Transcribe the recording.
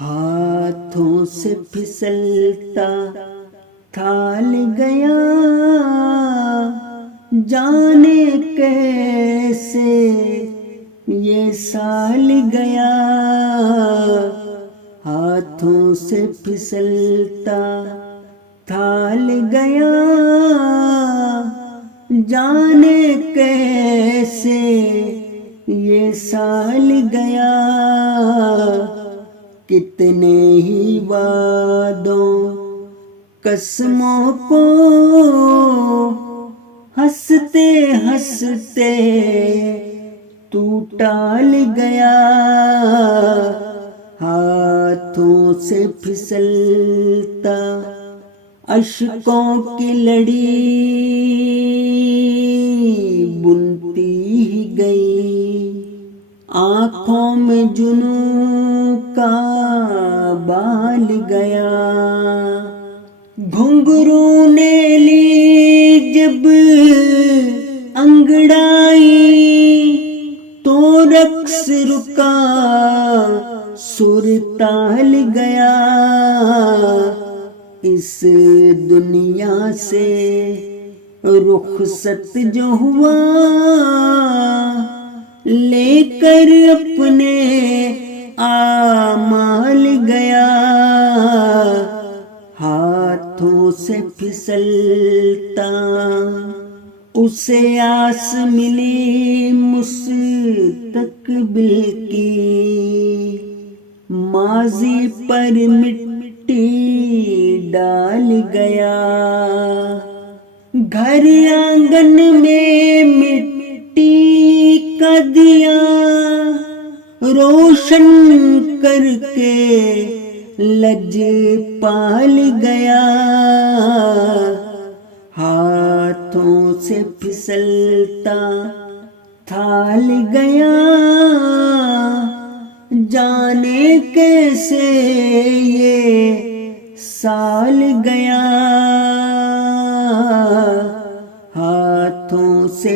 ہاتھوں سے پھسلتا تھال گیا، جانے کیسے یہ سال گیا۔ ہاتھوں سے پھسلتا تھال گیا، جانے کیسے یہ سال گیا۔ کتنے ہی وعدوں قسموں کو ہنستے ہنستے تو ٹال گیا۔ ہاتھوں سے پھسلتا اشکوں کی لڑی بنتی ہی گئی، آنکھوں میں جنوں کا بال گیا۔ گھنگرو نے لی جب انگڑائی تو رقص رکا، سر تال گیا۔ اس دنیا سے رخصت جو ہوا، لے کر اپنے اعمال گیا۔ ہاتھوں سے پھسلتا اسے آس ملی مستقبل کی، ماضی پر مٹی ڈال گیا۔ گھر آنگن میں مٹی کا دیا روشن کر کے لج پال گیا۔ ہاتھوں سے پھسلتا تھال گیا، جانے کیسے یہ سال گیا۔ ہاتھوں سے